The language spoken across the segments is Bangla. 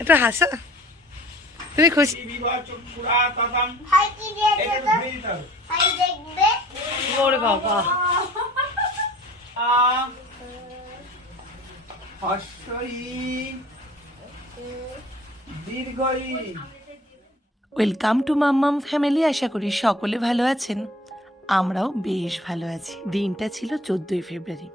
একটু হাসো। তুমি খুশি? ওরে বাবা। ওয়েলকাম টু মাম্মাম ফ্যামিলি আশা করি সকলে ভালো আছেন। আমরাও বেশ ভালো আছি। দিনটা ছিল চোদ্দই ফেব্রুয়ারি।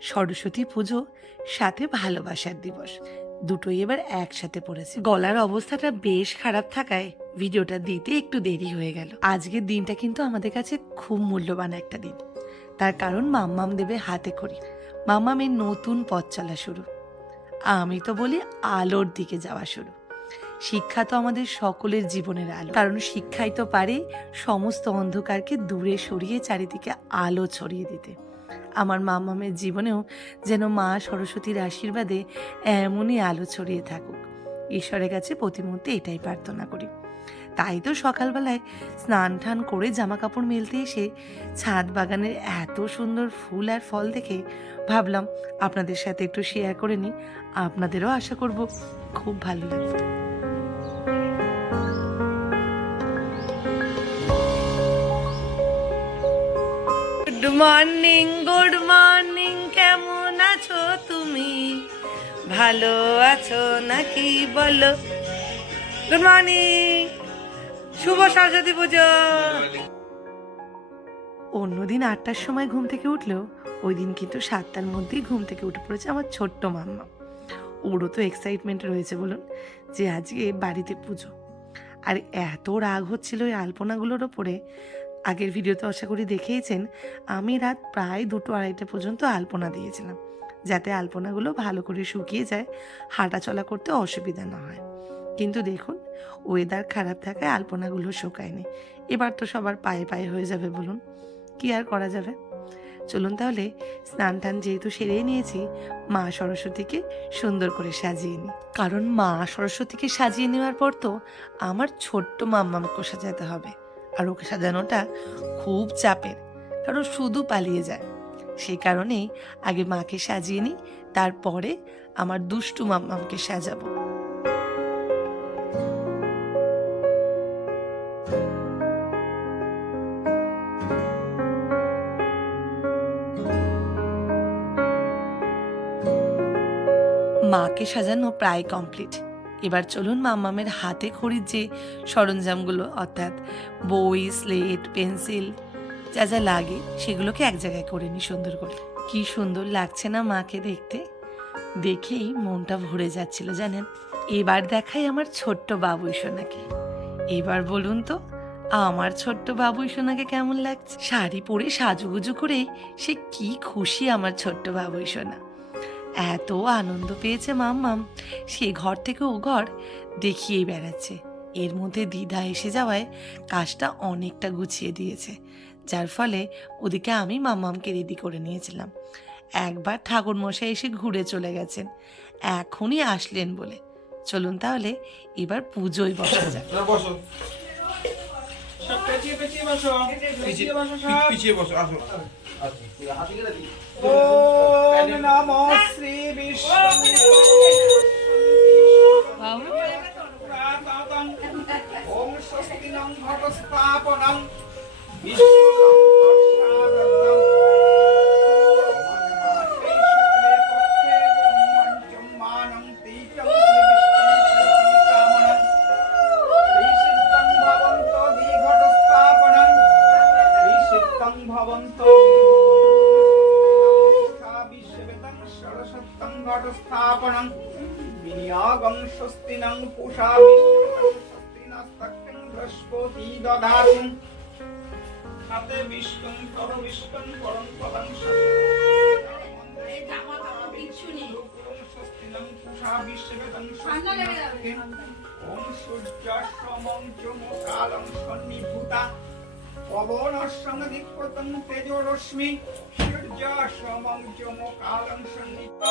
সরস্বতী পুজো সাথে ভালোবাসার দিবস। দুটোই এবার একসাথে পড়েছে। গলার অবস্থাটা বেশ খারাপ থাকায় ভিডিওটা দিতে একটু দেরি হয়ে গেল। আজকের দিনটা কিন্তু আমাদের কাছে খুব মূল্যবান একটা দিন। তার কারণ মাম্মাম দেবে হাতে করি মাম্মামের নতুন পথ চলা শুরু। আমি তো বলি আলোর দিকে যাওয়া শুরু। শিক্ষা তো আমাদের সকলের জীবনের আলো। কারণ শিক্ষাই তো পারে সমস্ত অন্ধকারকে দূরে সরিয়ে চারিদিকে আলো ছড়িয়ে দিতে। আমার মামামের জীবনেও যেন মা সরস্বতীর আশীর্বাদে এমনই আলো ছড়িয়ে থাকুক। ঈশ্বরের কাছে প্রতি মুহূর্তে এটাই প্রার্থনা করি। তাই তো সকালবেলায় স্নান টান করে জামা কাপড় মেলতে এসে ছাদ বাগানের এত সুন্দর ফুল আর ফল দেখে ভাবলাম আপনাদের সাথে একটু শেয়ার করে নিই। আপনাদেরও আশা করব খুব ভালো লাগবে। মর্নিং গুড মর্নিং কেমন আছো তুমি? ভালো আছো নাকি বলো? গুড মর্নিং শুভ সরস্বতী পুজো। অন্যদিন আটটার সময় ঘুম থেকে উঠলেও ওই দিন কিন্তু সাতটার মধ্যেই ঘুম থেকে উঠে পড়েছে আমার ছোট্ট মাম্মা। ওরও তো এক্সাইটমেন্ট রয়েছে বলুন যে আজকে বাড়িতে পুজো। আর এত রাগ হচ্ছিল ওই আলপনাগুলোর ওপরে আগের ভিডিওতে আশা করি দেখেইছেন, আমি রাত প্রায় দুটো আড়াইটা পর্যন্ত আলপনা দিয়েছিলাম, যাতে আলপনাগুলো ভালো করে শুকিয়ে যায় হাঁটা চলা করতে অসুবিধা না হয়। কিন্তু দেখুন ওয়েদার খারাপ থাকায় আলপনাগুলো শুকায়নি। এবার তো সবার পায়ে পায়ে হয়ে যাবে বলুন, কি আর করা যাবে? চলুন তাহলে স্নান টান যেহেতু সেরেই নিয়েছি, মা সরস্বতীকে সুন্দর করে সাজিয়ে নিই। কারণ মা সরস্বতীকে সাজিয়ে নেওয়ার পর তো আমার ছোট্ট মাম্মামকে সাজাতে হবে। আর ওকে সাজানোটা খুব চাপের, কারণ শুধু পালিয়ে যায়। সেই কারণেই আগে মাকে সাজিয়ে নিই, তারপরে আমার দুষ্টু মাম্মামকে সাজাবো। মাকে সাজানো প্রায় কমপ্লিট। এবার চলুন মাম্মামের হাতে খড়ির যে সরঞ্জামগুলো, অর্থাৎ বই, স্লেট, পেন্সিল, যা যা লাগে, সেগুলোকে এক জায়গায় করে নিই সুন্দর করে। কি সুন্দর লাগছে না মাকে দেখতে? দেখেই মনটা ভরে যাচ্ছিল, জানেন? এবার দেখাই আমার ছোট্ট বাবুই সোনাকে। এবার বলুন তো, আমার ছোট্ট বাবুই সোনাকে কেমন লাগছে? শাড়ি পরে সাজুগুজু করে সে কি খুশি আমার ছোট্ট বাবুই সোনা। এত আনন্দ পেয়েছে মাম্মাম। সে ঘর থেকে ও ঘর দেখিয়েই বেড়াচ্ছে। এর মধ্যে দ্বিধা এসে যাওয়ায় কাজটা অনেকটা গুছিয়ে দিয়েছে যার ফলে ওদিকে আমি মাম্মামকে রেডি করে নিয়েছিলাম। একবার ঠাকুর মশাই এসে ঘুরে চলে গেছেন। এখনই আসলেন বলে। চলুন তাহলে এবার পুজোয় বসা যাক। পিছিয়ে বসো আসো। ওম নমো শ্রী বিষ্ণু ওম স্বস্তি ঘটস্থাপনং হাতে বিষ্ণুং তর বিষ্ণুং পরম পদং ওম সূর্য সমং চমকালং সন্নিভূতা। পবন সংধিপতং তেজরশ্মি। সূর্য সমং চমকালং সন্নিভূতা।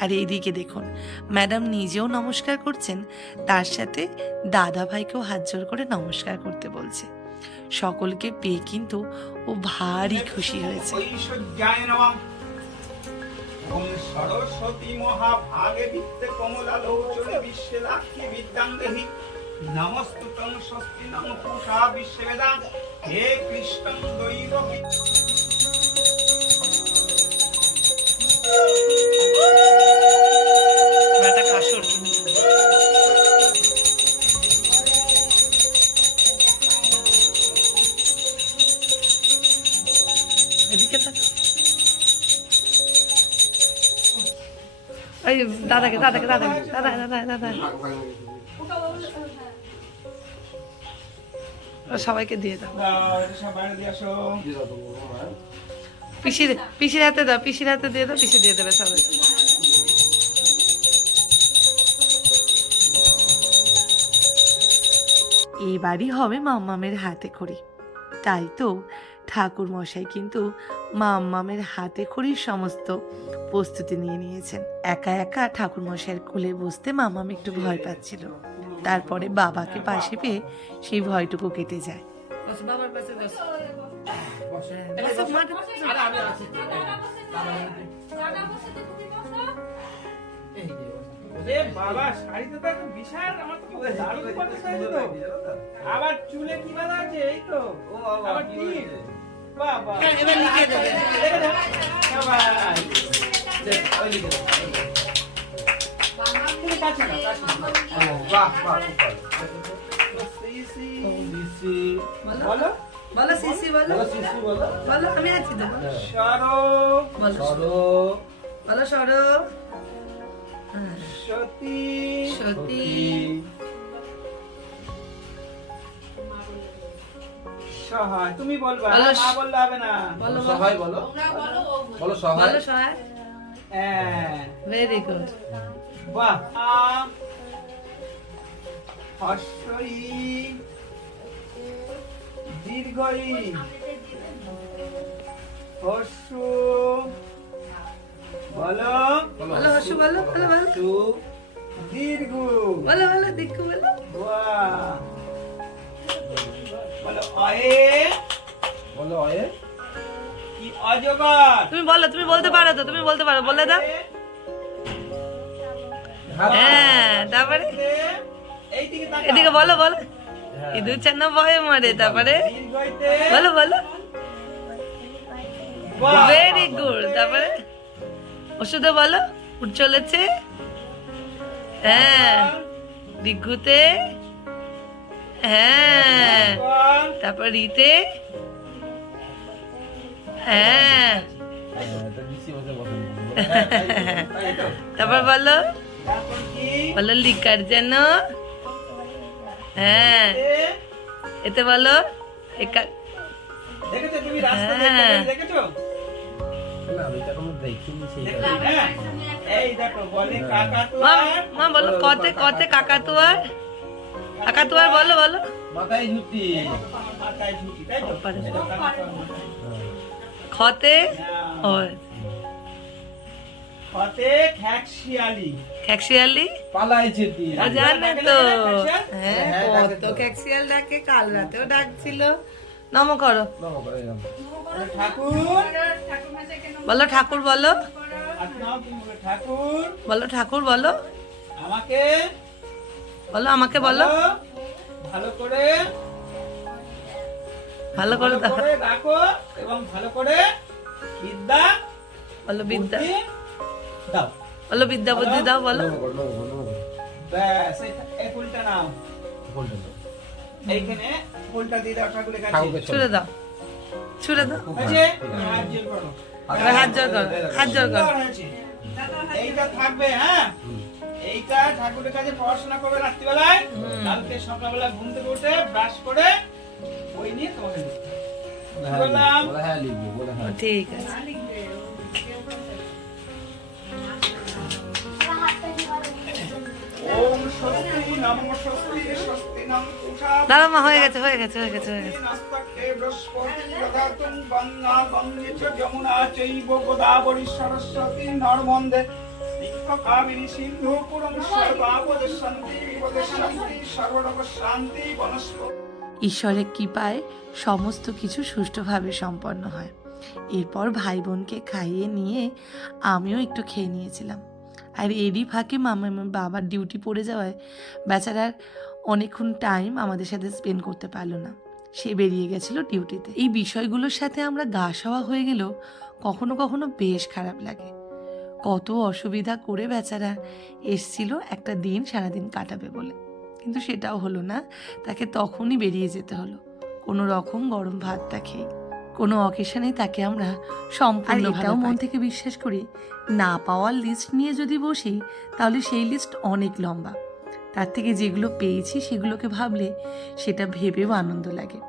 আর এইদিকে দেখুন, ম্যাডাম নিজেও নমস্কার করছেন, তার সাথে দাদা ভাইকেও হাত জোর করে নমস্কার করতে বলছে। সকলকে পেয়ে কিন্তু ও ভারী খুশি হয়েছে। নমঃ সরস্বতী মহাভাগে স্বস্তি নং পুষা বিশ্ববেদা হে কৃষ্ণং দৈব দাদাকে দাদাকে দাদাকে দাদা দাদা সবাইকে দিয়ে দাও। পিসির হাতে দাও, পিসির হাতে দিয়ে দাও, পিসি দিয়ে দেবে সবাই এবারই হবে মাম্মামের হাতে খড়ি। তাই তো ঠাকুর মশাই কিন্তু মাম্মামের হাতে খড়ির সমস্ত প্রস্তুতি নিয়ে নিয়েছেন একা একা ঠাকুর মশাইয়ের কোলে বসতে মাম্মাম একটু ভয় পাচ্ছিল তারপরে বাবাকে পাশে পেয়ে সেই ভয়টুকু কেটে যায় বাবা শাড়িতে তো বিশাল আমার তো দারুণ আবার চুলে কি বাঁধা আছে এই তো টিপ বাবা এবার লিখিয়ে দেবে। সবাই কিন্তু কাছে না, কাছে না। সিসি। বলো বলো সিসি বলো বলো আমি আছি তো সরো বলো বলো সরো সতী সতী সহায় তুমি বলবা মা বললে হবে না সহায় বলো বলো সহায় বলো সহায় হ্যাঁ ভেরি গুড বাহ হর্ষই দীর্ঘই। হর্ষু বলো। বলো। হসু বলো বলো বলো। সু দীর্ঘ। বলো বলো দিকু বলো। বাহ বলো অয়ে। বলো অয়ে। অজগর। তুমি বলো তুমি বলতে পারো তো তুমি বলতে পারো বলে দাও। হ্যাঁ তারপরে? এইদিকে এদিকে বলো বলো। ইঁদুর চান্ন ভয়ে মরে তারপরে? বলো বলো। ভেরি গুড তারপরে? ওষুধে বলো উঠ চলেছে। হ্যাঁ দিঘুতে। হ্যাঁ। তারপর রিতে। হ্যাঁ। তারপর বলো। বলো লিকার যেন। হ্যাঁ। এতে বলো। হ্যাঁ। হ্যাঁ। এই দেখো বলে কাকা তো মা বলো কতে কতে কাকাতুয়ার কাকাতুয়ার বলো বলো। মাথায় ঝুটি। মাথায় ঝুঁকি তাই তো? খতে খ্যাকশিয়ালি ও জানে তো। হ্যাঁ হ্যাঁ, কত ডাকে তো। খ্যাক্সিয়াল ডাকে কাল রাতেও ডাকছিল। নম করো। বলো ঠাকুর বলো। ঠাকুর। বলো ঠাকুর বলো। আমাকে বলো আমাকে বলো। ভালো করে ভালো করে রাখো এবং ভালো করে বিদ্যা বলো বিদ্যা। দাও। বলো বিদ্যা বুদ্ধি দাও বলো। ব্যাস এই- এই ফুলটা নাও। এইখানে ফুলটা দিয়ে দাও ঠাকুরের কাছে। ছুড়ে দাও। ছুড়ে দাও। হয়েছে? হাত জোর করো। হাত জোর করো হাত জোর করো। এইটা থাকবে হ্যাঁ? এইটা ঠাকুরের কাছে পড়াশোনা করবে রাত্রিবেলায়। কালকে সকালবেলা ঘুম থেকে উঠে ব্রাশ করে ওই নিয়ে তোমাকে হ্যাঁ বললাম। লিখব, বলে হ্যাঁ হ্যাঁ ঠিক আছে। দাদা মা হয়ে গেছে হয়ে গেছে হয়ে গেছে হয়ে গেছে। যমুনা চৈব গোদাবরী সরস্বতী নর্মন্দে। কাবেরী সিন্ধু পুরং সর্বাপদে শান্তি শান্তি সর্বলোক শান্তি বনস্পতি। ঈশ্বরের কৃপায় সমস্ত কিছু সুষ্ঠুভাবে সম্পন্ন হয়। এরপর ভাই বোনকে খাইয়ে নিয়ে আমিও একটু খেয়ে নিয়েছিলাম। আর এরই ফাঁকে মামা, বাবার ডিউটি পড়ে যাওয়ায় বেচারার অনেকক্ষণ টাইম আমাদের সাথে স্পেন্ড করতে পারল না। সে বেরিয়ে গেছিল ডিউটিতে। এই বিষয়গুলোর সাথে আমরা গা সওয়া হয়ে গেলেও কখনো কখনো বেশ খারাপ লাগে। কত অসুবিধা করে বেচারা এসছিল একটা দিন সারাদিন কাটাবে বলে। কিন্তু সেটাও হলো না। তাকে তখনই বেরিয়ে যেতে হলো। কোনো রকম গরম ভাতটা খেয়ে কোনো অকেশনেই তাকে আমরা সম্পূর্ণ এটাও মন থেকে বিশ্বাস করি না পাওয়ার লিস্ট নিয়ে যদি বসি তাহলে সেই লিস্ট অনেক লম্বা। তার থেকে যেগুলো পেয়েছি সেগুলোকে ভাবলে সেটা ভেবেও আনন্দ লাগে।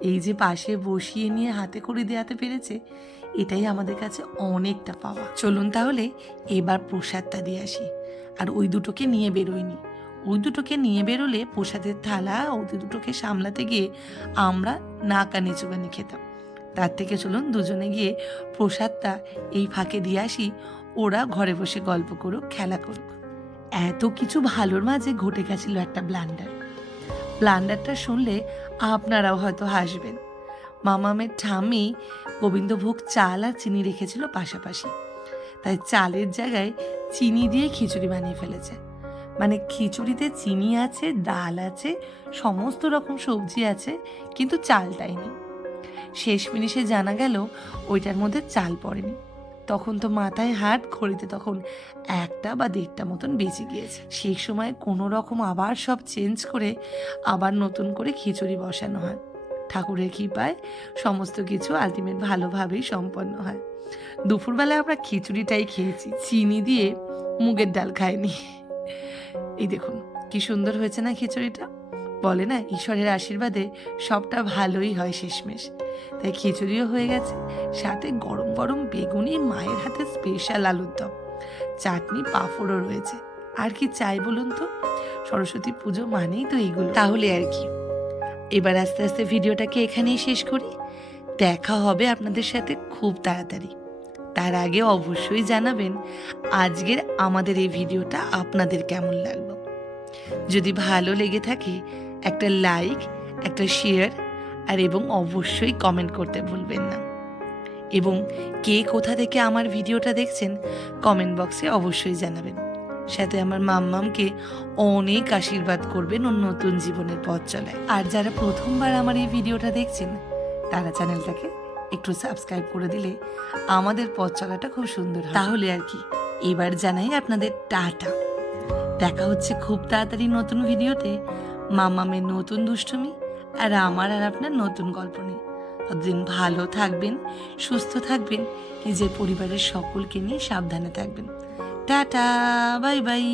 এই যে পাশে বসিয়ে নিয়ে হাতে করে দেওয়াতে পেরেছে এটাই আমাদের কাছে অনেকটা পাওয়া। চলুন তাহলে এবার প্রসাদটা দিয়ে আসি। আর ওই দুটোকে নিয়ে বেরোয়নি ওই দুটোকে নিয়ে বেরোলে প্রসাদের থালা ওই দুটোকে সামলাতে গিয়ে আমরা নাকা নিচুবানি খেতাম। তার থেকে চলুন দুজনে গিয়ে প্রসাদটা এই ফাঁকে দিয়ে আসি, ওরা ঘরে বসে গল্প করুক, খেলা করুক। এত কিছু ভালোর মাঝে ঘটে গেছিল একটা ব্লান্ডার। ব্লান্ডারটা শুনলে আপনারাও হয়তো হাসবেন। মামামের ঠামি গোবিন্দভোগ চাল আর চিনি রেখেছিল পাশাপাশি। তাই চালের জায়গায় চিনি দিয়ে খিচুড়ি বানিয়ে ফেলেছে। মানে খিচুড়িতে চিনি আছে, ডাল আছে, সমস্ত রকম সবজি আছে, কিন্তু চালটাই নেই শেষ মিনিশে জানা গেল ওইটার মধ্যে চাল পড়েনি। তখন তো মাথায় হাট ঘড়িতে তখন একটা বা দেড়টা মতন বেঁচে গিয়েছে। সেই সময় কোনো রকম আবার সব চেঞ্জ করে আবার নতুন করে খিচুড়ি বসানো হয়। ঠাকুরের কৃপায় সমস্ত কিছু আলটিমেট ভালোভাবেই সম্পন্ন হয়। দুপুরবেলায় আমরা খিচুড়িটাই খেয়েছি। চিনি দিয়ে মুগের ডাল খাইনি। এই দেখুন, কি সুন্দর হয়েছে না খিচুড়িটা? বলে না, ঈশ্বরের আশীর্বাদে সবটা ভালোই হয় শেষমেশ। তাই খিচুড়িও হয়ে গেছে, সাথে গরম গরম বেগুনি, মায়ের হাতে স্পেশাল আলুর দম। চাটনি, পাঁপড়ও রয়েছে। আর কি চাই বলুন তো? সরস্বতী পুজো মানেই তো এইগুলো। তাহলে আর কি। এবার আস্তে আস্তে ভিডিওটাকে এখানেই শেষ করি। দেখা হবে আপনাদের সাথে খুব তাড়াতাড়ি। তার আগে অবশ্যই জানাবেন আজকের আমাদের এই ভিডিওটা আপনাদের কেমন লাগল। যদি ভালো লেগে থাকে, একটা লাইক, একটা শেয়ার, আর এবং অবশ্যই কমেন্ট করতে ভুলবেন না। এবং কে কোথা থেকে আমার ভিডিওটা দেখছেন, কমেন্ট বক্সে অবশ্যই জানাবেন। সাথে আমার মাম্মামকে অনেক আশীর্বাদ করবেন ওর নতুন জীবনের পথ চলায়। আর যারা প্রথমবার আমার এই ভিডিওটা দেখছেন, তারা চ্যানেলটাকে একটু সাবস্ক্রাইব করে দিলে আমাদের পথ চলাটা খুব সুন্দর তাহলে আর কি। এবার জানাই আপনাদের টাটা। দেখা হচ্ছে খুব তাড়াতাড়ি নতুন ভিডিওতে। মামামের নতুন দুষ্টুমি আর আমার আর আপনার নতুন গল্প নিয়ে। ততদিন ভালো থাকবেন, সুস্থ থাকবেন, নিজের পরিবারের সকলকে নিয়ে সাবধানে থাকবেন। Tata, bye bye.